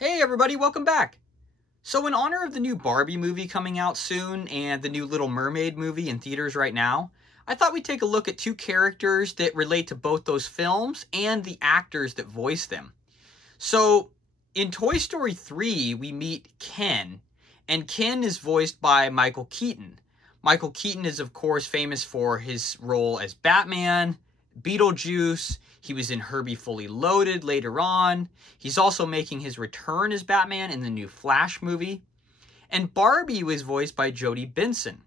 Hey everybody, welcome back! So in honor of the new Barbie movie coming out soon and the new Little Mermaid movie in theaters right now, I thought we'd take a look at two characters that relate to both those films and the actors that voice them. So in Toy Story 3, we meet Ken, and Ken is voiced by Michael Keaton. Michael Keaton is of course famous for his role as Batman, Beetlejuice. He was in Herbie Fully Loaded later on. He's also making his return as Batman in the new Flash movie. And Barbie was voiced by Jodie Benson.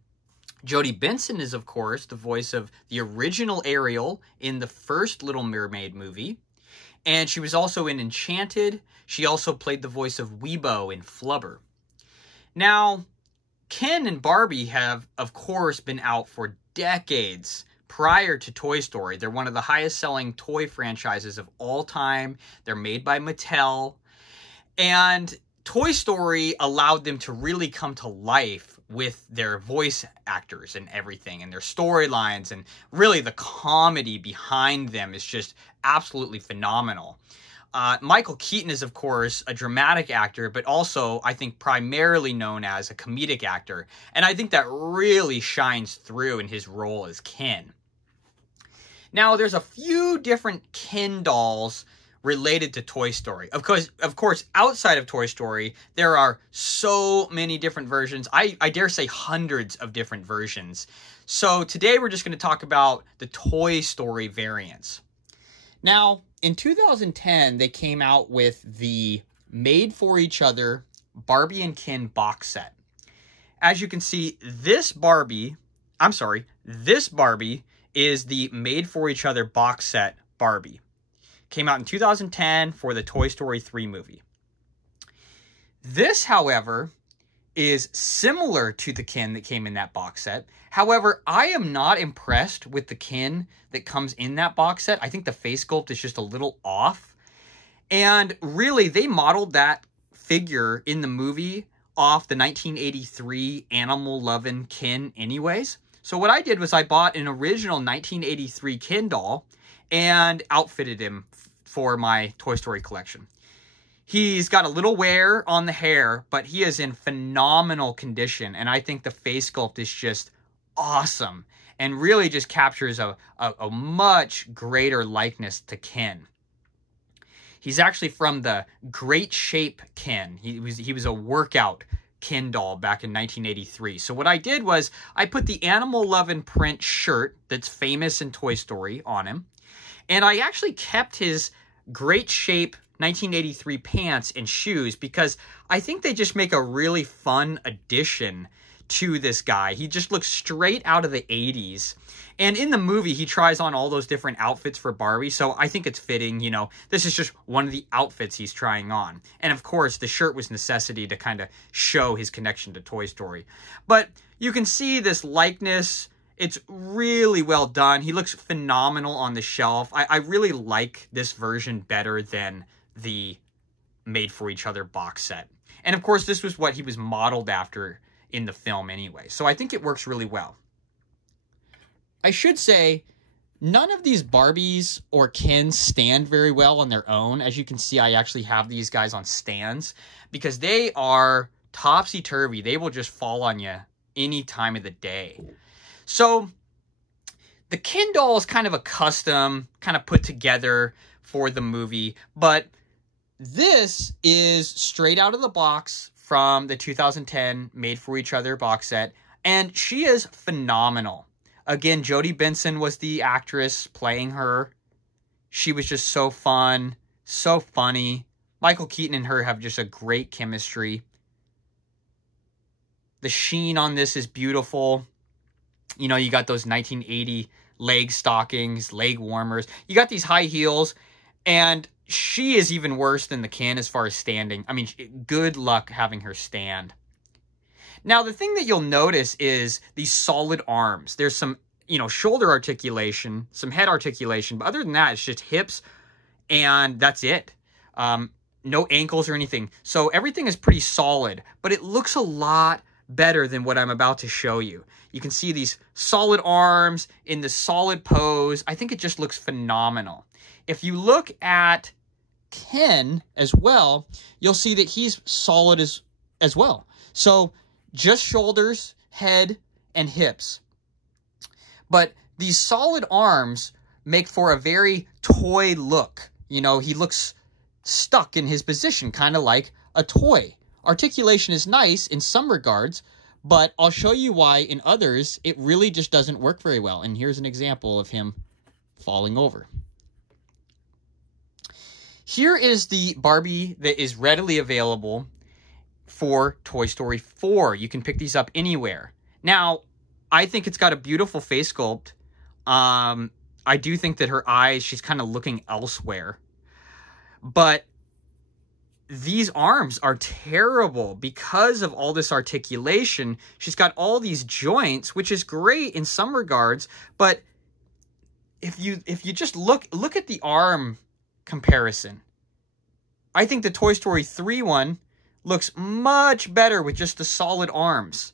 Jodie Benson is, of course, the voice of the original Ariel in the first Little Mermaid movie. And she was also in Enchanted. She also played the voice of Weebo in Flubber. Now, Ken and Barbie have, of course, been out for decades. Prior to Toy Story, they're one of the highest selling toy franchises of all time. They're made by Mattel. And Toy Story allowed them to really come to life with their voice actors and everything, and their storylines, and really the comedy behind them is just absolutely phenomenal. Michael Keaton is, of course, a dramatic actor, but also, I think, primarily known as a comedic actor. And I think that really shines through in his role as Ken. Now, there's a few different Ken dolls related to Toy Story. Of course, outside of Toy Story, there are so many different versions. I dare say hundreds of different versions. So today we're just going to talk about the Toy Story variants. Now, in 2010, they came out with the Made for Each Other Barbie and Ken box set. As you can see, this Barbie is the Made for Each Other box set Barbie. Came out in 2010 for the Toy Story 3 movie. This, however, is similar to the Ken that came in that box set. However, I am not impressed with the Ken that comes in that box set. I think the face sculpt is just a little off. And really, they modeled that figure in the movie off the 1983 Animal Lovin' Ken anyways. So what I did was I bought an original 1983 Ken doll and outfitted him for my Toy Story collection. He's got a little wear on the hair, but he is in phenomenal condition, and I think the face sculpt is just awesome and really just captures a much greater likeness to Ken. He's actually from the Great Shape Ken. He was a workout Ken doll back in 1983. So what I did was I put the Animal Lovin' print shirt that's famous in Toy Story on him, and I actually kept his Great Shape 1983 pants and shoes because I think they just make a really fun addition to this guy. He just looks straight out of the 80s. And in the movie, he tries on all those different outfits for Barbie, so I think it's fitting, you know, this is just one of the outfits he's trying on. And of course, the shirt was necessity to kind of show his connection to Toy Story. But you can see this likeness. It's really well done. He looks phenomenal on the shelf. I really like this version better than the Made for Each Other box set. And of course, this was what he was modeled after in the film anyway. So I think it works really well. I should say, none of these Barbies or Kens stand very well on their own. As you can see, I actually have these guys on stands because they are topsy-turvy. They will just fall on you any time of the day. So the Ken doll is kind of a custom, kind of put together for the movie, but this is straight out of the box from the 2010 Made for Each Other box set, and she is phenomenal. Again, Jodie Benson was the actress playing her. She was just so fun, so funny. Michael Keaton and her have just a great chemistry. The sheen on this is beautiful. You know, you got those 1980 leg stockings, leg warmers. You got these high heels, and she is even worse than the Ken as far as standing. I mean, good luck having her stand. Now, the thing that you'll notice is these solid arms. There's some, you know, shoulder articulation, some head articulation, but other than that, it's just hips, and that's it. No ankles or anything. So everything is pretty solid, but it looks a lot better than what I'm about to show you. You can see these solid arms in the solid pose. I think it just looks phenomenal. If you look at Ken as well, you'll see that he's solid as well. So just shoulders, head, and hips. But these solid arms make for a very toy look. You know, he looks stuck in his position, kind of like a toy. Articulation is nice in some regards, but I'll show you why in others it really just doesn't work very well. And here's an example of him falling over. Here is the Barbie that is readily available for Toy Story 4. You can pick these up anywhere. Now, I think it's got a beautiful face sculpt. I do think that her eyes, she's kind of looking elsewhere. But these arms are terrible because of all this articulation. She's got all these joints, which is great in some regards, but if you just look at the arm comparison, I think the Toy Story 3 one looks much better with just the solid arms.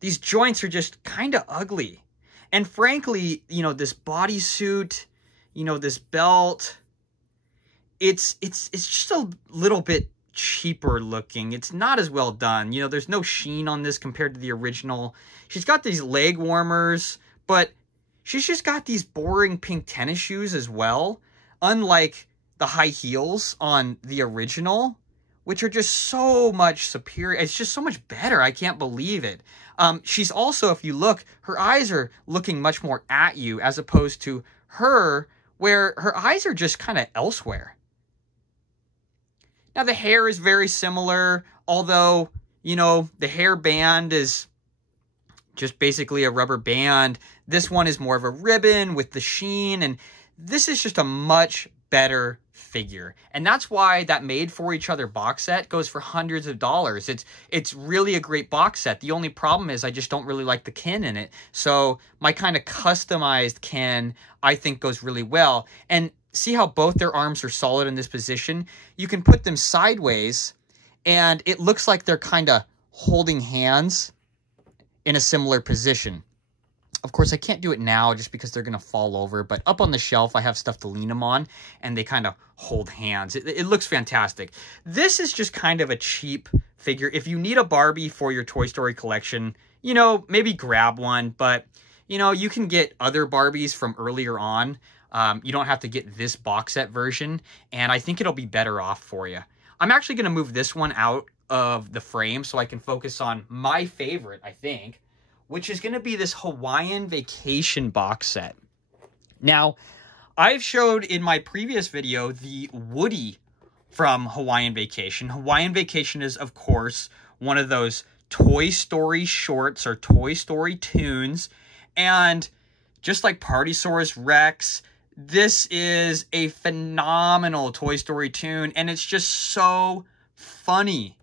These joints are just kind of ugly. And frankly, you know, this bodysuit, you know, this belt, it's just a little bit cheaper looking. It's not as well done. You know, there's no sheen on this compared to the original. She's got these leg warmers, but she's just got these boring pink tennis shoes as well, unlike the high heels on the original, which are just so much superior. It's just so much better. I can't believe it. She's also, if you look, her eyes are looking much more at you as opposed to her, where her eyes are just kind of elsewhere. Now, the hair is very similar, although, you know, the hair band is just basically a rubber band. This one is more of a ribbon with the sheen, and this is just a much better figure. And that's why that Made for Each Other box set goes for hundreds of dollars. It's really a great box set. The only problem is I just don't really like the Ken in it. So my kind of customized Ken, I think, goes really well. And see how both their arms are solid in this position? You can put them sideways, and it looks like they're kind of holding hands in a similar position. Of course, I can't do it now just because they're going to fall over, but up on the shelf, I have stuff to lean them on, and they kind of hold hands. It looks fantastic. This is just kind of a cheap figure. If you need a Barbie for your Toy Story collection, you know, maybe grab one, but, you know, you can get other Barbies from earlier on. You don't have to get this box set version, and I think it'll be better off for you. I'm actually going to move this one out of the frame so I can focus on my favorite, I think, which is going to be this Hawaiian Vacation box set. Now, I've showed in my previous video the Woody from Hawaiian Vacation. Hawaiian Vacation is, of course, one of those Toy Story shorts or Toy Story tunes. And just like Partysaurus Rex, this is a phenomenal Toy Story tune, and it's just so funny.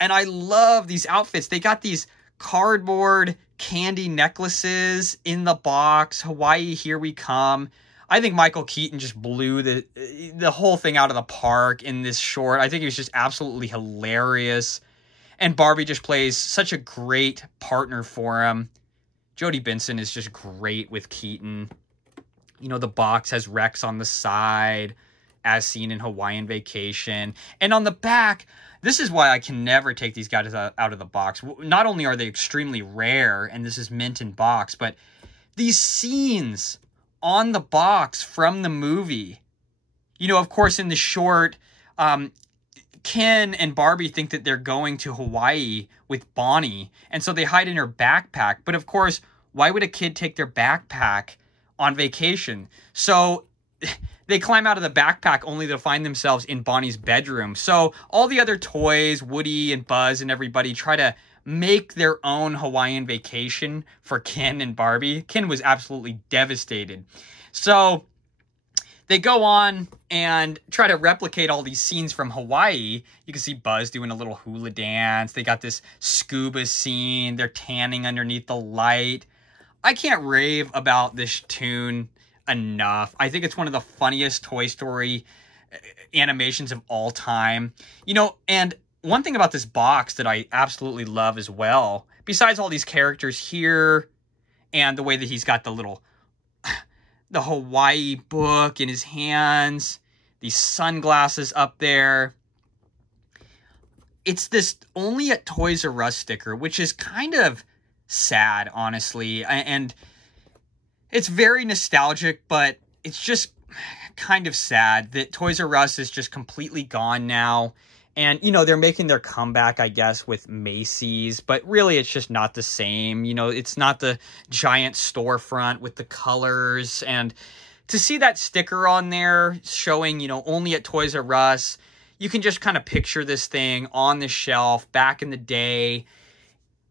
And I love these outfits. They got these cardboard candy necklaces in the box. Hawaii, here we come. I think Michael Keaton just blew the whole thing out of the park in this short. I think it was just absolutely hilarious. And Barbie just plays such a great partner for him. Jodie Benson is just great with Keaton. You know, the box has Rex on the side, as seen in Hawaiian Vacation. And on the back, this is why I can never take these guys out of the box. Not only are they extremely rare, and this is mint in box, but these scenes on the box from the movie. You know, of course, in the short, Ken and Barbie think that they're going to Hawaii with Bonnie, and so they hide in her backpack. But of course, why would a kid take their backpack on vacation? So they climb out of the backpack only to find themselves in Bonnie's bedroom. So all the other toys, Woody and Buzz and everybody, try to make their own Hawaiian Vacation for Ken and Barbie. Ken was absolutely devastated. So they go on and try to replicate all these scenes from Hawaii. You can see Buzz doing a little hula dance. They got this scuba scene. They're tanning underneath the light. I can't rave about this tune enough. I think it's one of the funniest Toy Story animations of all time. You know, and one thing about this box that I absolutely love as well, besides all these characters here and the way that he's got the little the Hawaii book in his hands, these sunglasses up there. It's this only at Toys R Us sticker, which is kind of sad, honestly. And it's very nostalgic, but it's just kind of sad that Toys R Us is just completely gone now. And, you know, they're making their comeback, I guess, with Macy's, but really it's just not the same. You know, it's not the giant storefront with the colors. And to see that sticker on there showing, you know, only at Toys R Us, you can just kind of picture this thing on the shelf back in the day,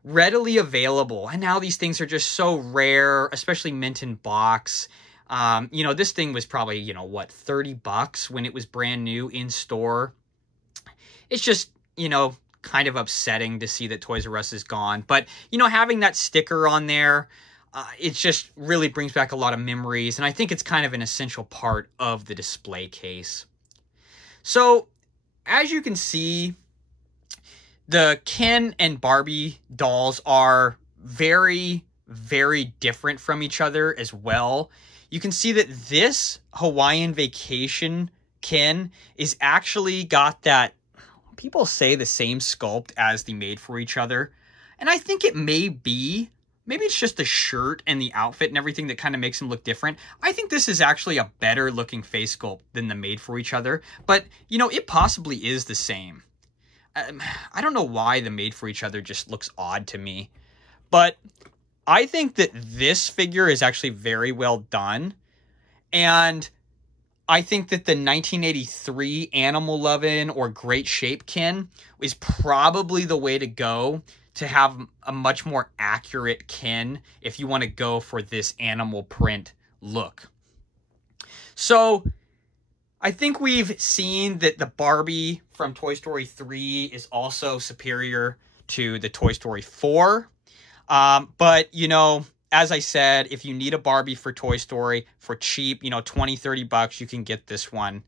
readily available. And now these things are just so rare, especially mint in box. You know, this thing was probably, you know, what, $30 when it was brand new in store. It's just, you know, kind of upsetting to see that Toys R Us is gone. But, you know, having that sticker on there, it just really brings back a lot of memories. And I think it's kind of an essential part of the display case. So, as you can see, the Ken and Barbie dolls are very, very different from each other as well. You can see that this Hawaiian Vacation Ken is actually got that, people say, the same sculpt as the Made for Each Other. And I think it may be, maybe it's just the shirt and the outfit and everything that kind of makes him look different. I think this is actually a better looking face sculpt than the Made for Each Other. But, you know, it possibly is the same. I don't know why the Made for Each Other just looks odd to me. But I think that this figure is actually very well done. And I think that the 1983 Animal Lovin' or Great Shape Ken is probably the way to go to have a much more accurate Ken if you want to go for this animal print look. So I think we've seen that the Barbie from Toy Story 3 is also superior to the Toy Story 4. But, you know, as I said, if you need a Barbie for Toy Story for cheap, you know, $20-$30, you can get this one.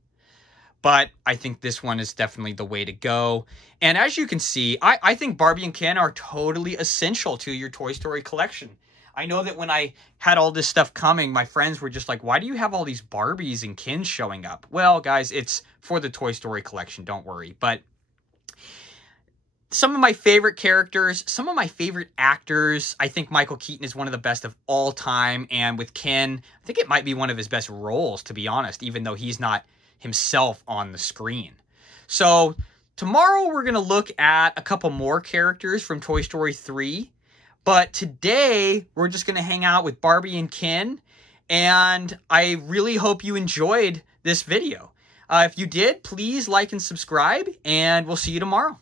But I think this one is definitely the way to go. And as you can see, I think Barbie and Ken are totally essential to your Toy Story collection. I know that when I had all this stuff coming, my friends were just like, why do you have all these Barbies and Kens showing up? Well, guys, it's for the Toy Story collection, don't worry. But some of my favorite characters, some of my favorite actors, I think Michael Keaton is one of the best of all time. And with Ken, I think it might be one of his best roles, to be honest, even though he's not himself on the screen. So tomorrow we're going to look at a couple more characters from Toy Story 3. But today we're just going to hang out with Barbie and Ken. And I really hope you enjoyed this video. If you did, please like and subscribe, and we'll see you tomorrow.